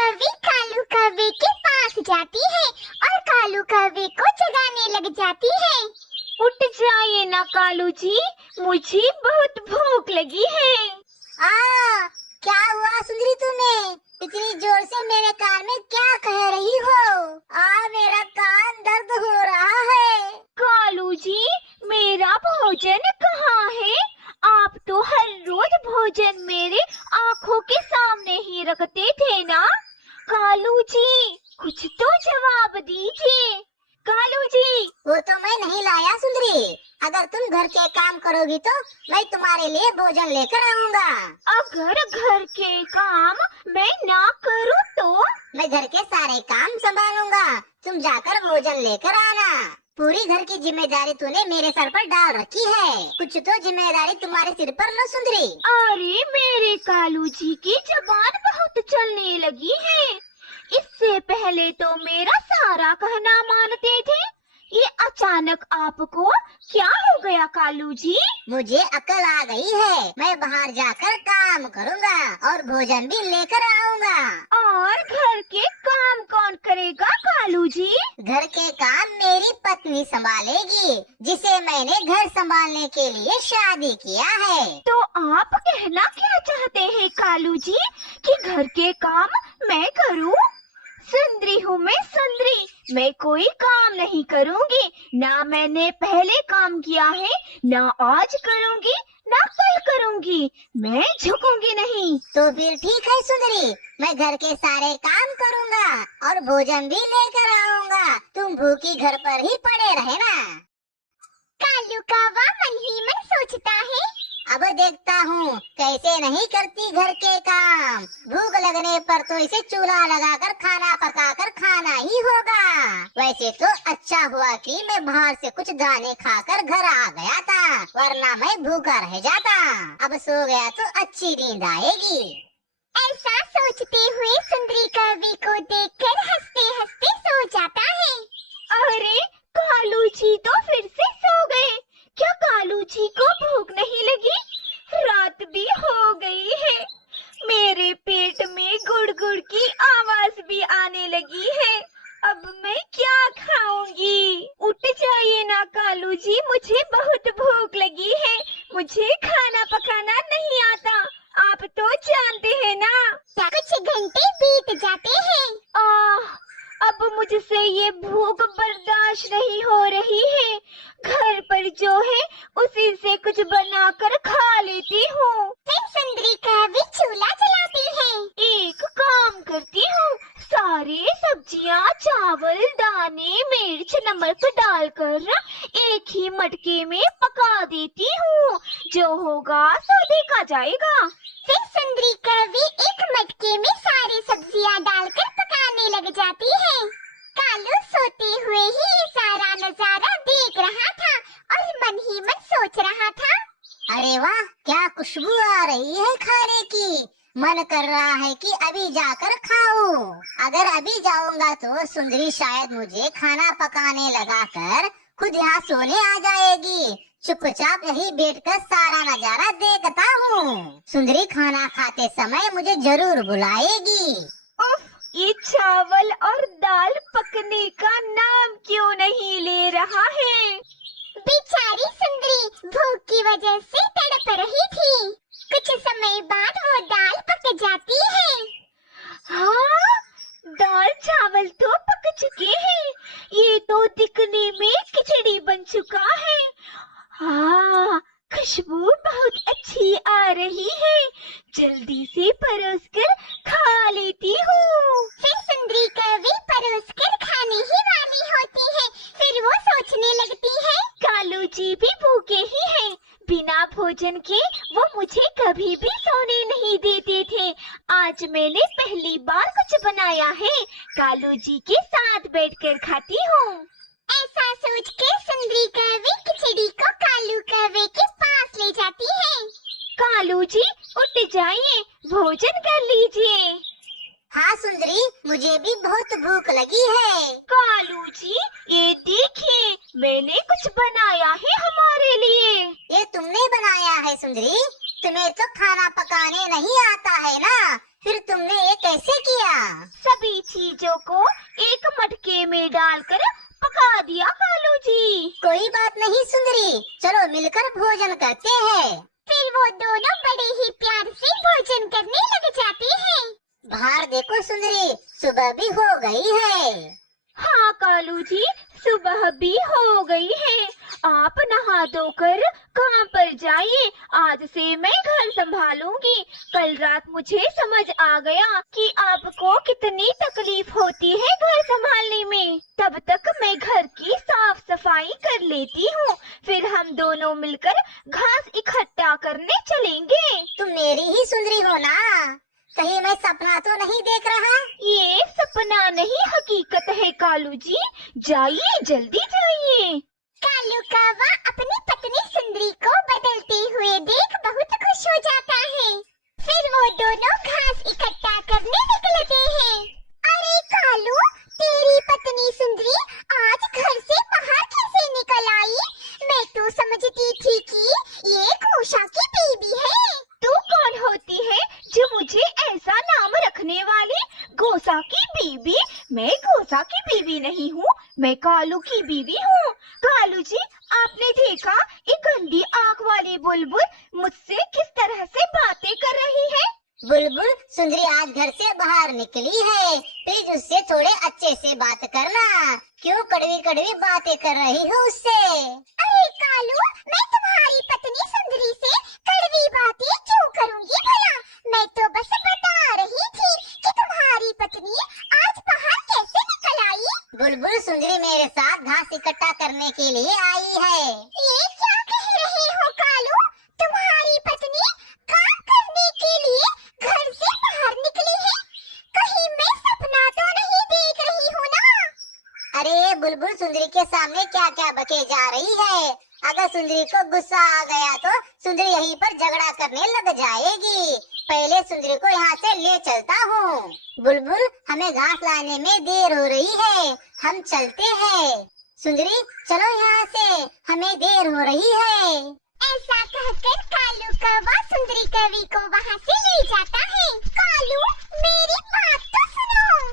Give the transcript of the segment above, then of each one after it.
कौवी कालू कौवे के पास जाती है और कालू कौवे को जगाने लग जाती है। उठ जाइए ना कालू जी, मुझे बहुत भूख लगी है। क्या हुआ सुंदरी, तुम्हें इतनी जोर से मेरे कान में क्या कह रही हो? मेरा कान दर्द हो रहा है। कालू जी, मेरा भोजन कहाँ है? आप तो हर रोज भोजन मेरे आँखों के सामने ही रखते थे ना। कालू जी, कुछ तो जवाब दीजिए। कालू जी। वो तो मैं नहीं लाया सुंदरी। अगर तुम घर के काम करोगी तो मैं तुम्हारे लिए भोजन लेकर आऊंगा। अगर घर के काम मैं ना करूँ तो? मैं घर के सारे काम संभालूंगा, तुम जाकर भोजन लेकर आना। पूरी घर की जिम्मेदारी तूने मेरे सर पर डाल रखी है, कुछ तो जिम्मेदारी तुम्हारे सिर पर लो सुंदरी। अरे मेरे कालू जी की जबान बहुत चलने लगी है। इससे पहले तो मेरा सारा कहना मानते थे, ये अचानक आपको क्या हो गया कालू जी? मुझे अकल आ गई है, मैं बाहर जाकर काम करूंगा और भोजन भी लेकर आऊंगा। और घर के काम कौन करेगा कालू जी? घर के काम मेरी पत्नी संभालेगी, जिसे मैंने घर संभालने के लिए शादी किया है। तो आप कहना क्या चाहते हैं कालू जी कि घर के काम मैं करूं? सुंदरी हूँ मैं सुंदरी, मैं कोई काम नहीं करूंगी। ना मैंने पहले काम किया है, ना आज करूंगी, ना कल करूंगी। मैं झुकूंगी नहीं। तो फिर ठीक है सुंदरी, मैं घर के सारे काम करूंगा और भोजन भी लेकर आऊंगा। तुम भूखी घर पर ही पड़े रहना। कालू कौवा मन ही मन सोचता है, अब देखता हूँ कैसे नहीं करती घर के काम। भूख लगने पर तो इसे चूल्हा लगाकर खाना पकाकर खाना ही होगा। वैसे तो अच्छा हुआ कि मैं बाहर से कुछ दाने खाकर घर आ गया था, वरना मैं भूखा रह जाता। अब सो गया तो अच्छी नींद आएगी। ऐसा सोचते हुए सुंदरी कौवी को देखकर हंसते हंसते सो जाता है। अरे कालू जी तो फिर से सो गए। क्या कालू जी को भूख नहीं लगी? रात भी हो गई है, मेरे पेट में गुड़-गुड़ की आवाज भी आने लगी है। अब मैं क्या खाऊंगी? उठ जाइए ना कालू जी, मुझे बहुत भूख लगी है। मुझे खाना पकाना नहीं आता, आप तो जानते हैं ना। कुछ घंटे बीत जाते हैं। अब मुझसे ये भूख बर्दाश्त नहीं हो रही है। घर पर जो है उसी से कुछ बनाकर खा लेती हूँ। फिर सुंदरी कौवी चूल्हा जलाती है। एक काम करती हूँ, सारे सब्जियाँ, चावल, दाने, मिर्च, नमक डालकर एक ही मटके में पका देती हूँ। जो होगा सो देखा जाएगा। फिर सुंदरी कौवी एक मटके में सारी सब्जियाँ डालकर पकाने लग जाती है। कालू सोते हुए ही ये सारा नजारा देख रहा था और मन ही मन सोच रहा था, अरे वाह, क्या खुशबू आ रही है खाने की। मन कर रहा है कि अभी जाकर खाऊं। अगर अभी जाऊंगा तो सुंदरी शायद मुझे खाना पकाने लगाकर खुद यहाँ सोने आ जाएगी। चुपचाप यही बैठकर सारा नजारा देखता हूँ। सुंदरी खाना खाते समय मुझे जरूर बुलाएगी। उफ, ये चावल और दाल पकने का नाम क्यों नहीं ले रहा है? बेचारी सुंदरी भूख की वजह से तड़प रही थी। कुछ समय बाद वो दाल पक जाती है। हाँ, दाल चावल तो पक चुके हैं। ये तो दिखने में खिचड़ी बन चुका है। हाँ, खुशबू बहुत अच्छी आ रही है। जल्दी से परोसकर खा लेती हूँ। फिर सुंदरी कौवी परोसकर खाने ही वाली होती है। फिर वो सोचने लगती है, कालू जी भी भूखे ही हैं। बिना भोजन के वो मुझे कभी भी सोने नहीं देते थे। आज मैंने पहली बार कुछ बनाया है, कालू जी के साथ बैठकर खाती हूँ। ऐसा सोचकर सुंदरी कौवी खिचड़ी को कालू कौवे के पास ले जाती है। कालू जी उठ जाइए, भोजन कर लीजिए। हाँ सुंदरी, मुझे भी बहुत भूख लगी है। कालू जी, ये देखिए, मैंने कुछ बनाया है हमारे लिए। ये तुमने बनाया है सुंदरी? तुम्हें तो खाना पकाने नहीं आता है ना, फिर तुमने ये कैसे किया? सभी चीजों को एक मटके में डालकर पका दिया कालू जी। कोई बात नहीं सुंदरी, चलो मिलकर भोजन करते हैं। फिर वो दोनों बड़े ही प्यार से भोजन करने लग जाते हैं। बाहर देखो सुंदरी, सुबह भी हो गई है। हाँ कालू जी, सुबह भी हो गई है। आप नहा धोकर काम पर जाइए। आज से मैं घर संभालूंगी। कल रात मुझे समझ आ गया कि आपको कितनी तकलीफ होती है घर संभालने में। तब तक मैं घर की साफ सफाई कर लेती हूँ। फिर हम दोनों मिलकर घास इकट्ठा करने चलेंगे। तुम मेरी ही सुंदरी हो ना? कहीं मैं सपना तो नहीं देख रहा? ये सपना नहीं, हकीकत है कालू जी। जाइए, जल्दी जाइए। कालू कौवा अपनी पत्नी सुंदरी को बदलते हुए देख बहुत खुश हो जाता है। फिर वो दोनों घास इकट्ठा करने निकलते हैं। अरे कालू, तेरी पत्नी सुंदरी आज घर से बाहर कैसे निकल आई? मैं तो समझती थी कि ये गोसा की बीबी है। तू कौन होती है जो मुझे ऐसा नाम रखने वाली? गोसा की बीबी? मैं गोसा की बीबी नहीं हूँ, मैं कालू की बीवी हूँ। कालू जी, आपने देखा ये गंदी आंख वाली बुलबुल मुझसे किस तरह से बातें कर रही है? बुलबुल, सुंदरी आज घर से बाहर निकली है, प्लीज उससे थोड़े अच्छे से बात करना। क्यों कड़वी कड़वी बातें कर रही हो उससे? अरे कालू, मैं तुम्हारी पत्नी सुंदरी से कड़वी बातें क्यों करूँगी भला? मैं तो बस बता रही थी कि तुम्हारी पत्नी आज बाहर कैसे निकल आई। बुलबुल, सुंदरी मेरे साथ घास इकट्ठा करने के लिए आई है। ये क्या कह रहे हो कालू? तुम्हारी पत्नी काम करने के लिए घर से बाहर निकली है? कहीं मैं सपना तो नहीं देख रही हूँ ना? अरे बुलबुल, सुंदरी के सामने क्या क्या बके जा रही है। अगर सुंदरी को गुस्सा आ गया तो सुंदरी यहीं पर झगड़ा करने लग जाएगी। पहले सुंदरी को यहाँ से ले चलता हूँ। बुलबुल, हमें घास लाने में देर हो रही है, हम चलते हैं। सुंदरी, चलो यहाँ से, हमें देर हो रही है। ऐसा कहकर कालू कौवा सुंदरी कवि को वहाँ से ले जाता है। कालू, मेरी बात तो सुनो।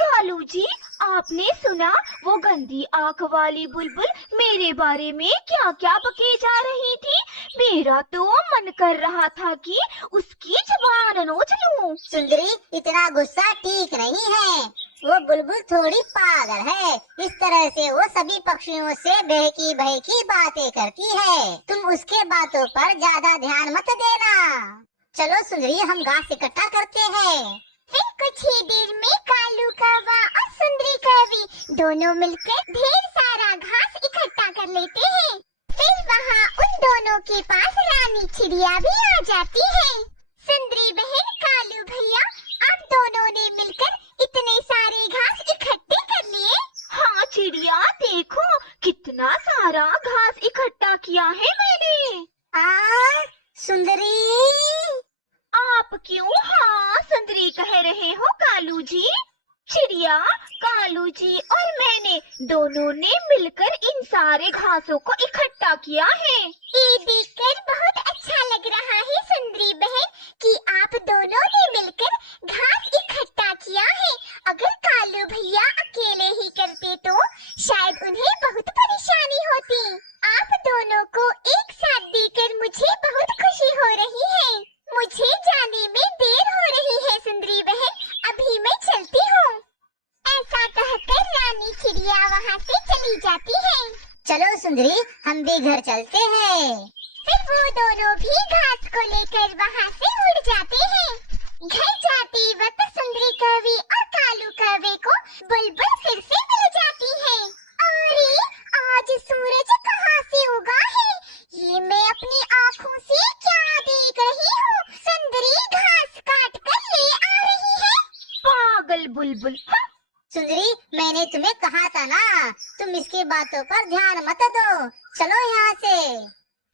कालू जी, आपने सुना वो गंदी आंख वाली बुलबुल मेरे बारे में क्या क्या बके जा रही थी? मेरा तो मन कर रहा था कि उसकी जुबान नोच लूं। सुंदरी, इतना गुस्सा ठीक नहीं है। वो बुलबुल थोड़ी पागल है। इस तरह से वो सभी पक्षियों से बहकी बहकी बातें करती है। तुम उसके बातों पर ज्यादा ध्यान मत देना। चलो सुंदरी, हम घास इकट्ठा करते हैं। फिर कुछ ही देर में कालू कौवा और सुंदरी कवि दोनों मिलकर ढेर सारा घास इकट्ठा कर लेते हैं। फिर वहाँ उन दोनों के पास रानी चिड़िया भी आ जाती है। सुंदरी बहन, कालू भैया, आप दोनों ने मिलकर इतने सारे घास इकट्ठे कर लिए। हाँ चिड़िया, देखो कितना सारा घास इकट्ठा किया है मैंने। सुंदरी, आप क्यों हाँ सुंदरी कह रहे हो कालू जी? चिड़िया, कालू जी और मैंने दोनों ने मिलकर इन सारे घासों को इकट्ठा किया है। ये देखकर बहुत अच्छा लग रहा है सुंदरी बहन कि आप दोनों ने मिलकर घास इकट्ठा किया है। अगर कालू भैया अकेले ही करते तो शायद उन्हें बहुत परेशानी होती। आप दोनों को एक साथ देकर मुझे बहुत खुशी हो रही है। मुझे जाने में देर हो रही है सुंदरी बहन, अभी मैं चलती हूँ। ऐसा कहकर रानी चिड़िया वहाँ से चली जाती है। चलो सुंदरी, हम भी घर चलते हैं। फिर वो दोनों भी घास को लेकर वहाँ से उड़ जाते हैं। घर जाते वक्त सुंदरी कवि और कालू कौवे को बुलबुल फिर से मिल जाती है। अरे, आज सूरज कहाँ से उगा है? ये मैं अपनी आँखों से क्या देख रही हूँ? सुंदरी घास काट कर ले आ रही है। पागल बुलबुल। सुंदरी, मैंने तुम्हें कहा था ना, तुम इसकी बातों पर ध्यान मत दो। चलो यहाँ से।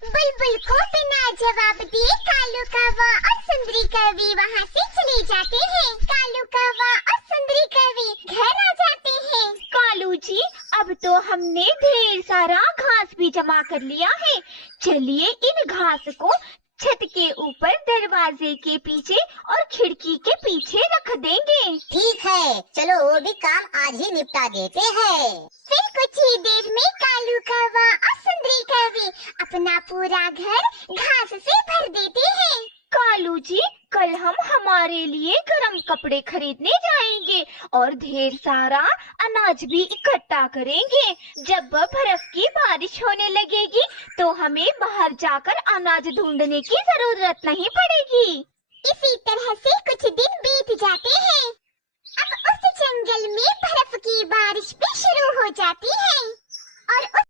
बुलबुल को बिना जवाब दिए कालू कौवा और सुंदरी कवि वहाँ से चले जाते हैं। कालू कौवा और सुंदरी कवि घर आ जाते हैं। कालू जी, अब तो हमने ढेर सारा घास भी जमा कर लिया है। चलिए इन घास को छत के ऊपर, दरवाजे के पीछे और खिड़की के पीछे रख देंगे। ठीक है, चलो वो भी काम आज ही निपटा देते हैं। फिर कुछ ही देर में कालू कौवा और सुंदरी कौवी अपना पूरा घर घास से भर देते हैं। कालू जी, कल हम हमारे लिए गर्म कपड़े खरीदने जाएंगे और ढेर सारा अनाज भी इकट्ठा करेंगे। जब बर्फ की बारिश होने लगेगी तो हमें बाहर जाकर अनाज ढूंढने की जरूरत नहीं पड़ेगी। इसी तरह से कुछ दिन बीत जाते हैं। अब उस जंगल में बर्फ की बारिश भी शुरू हो जाती है और उस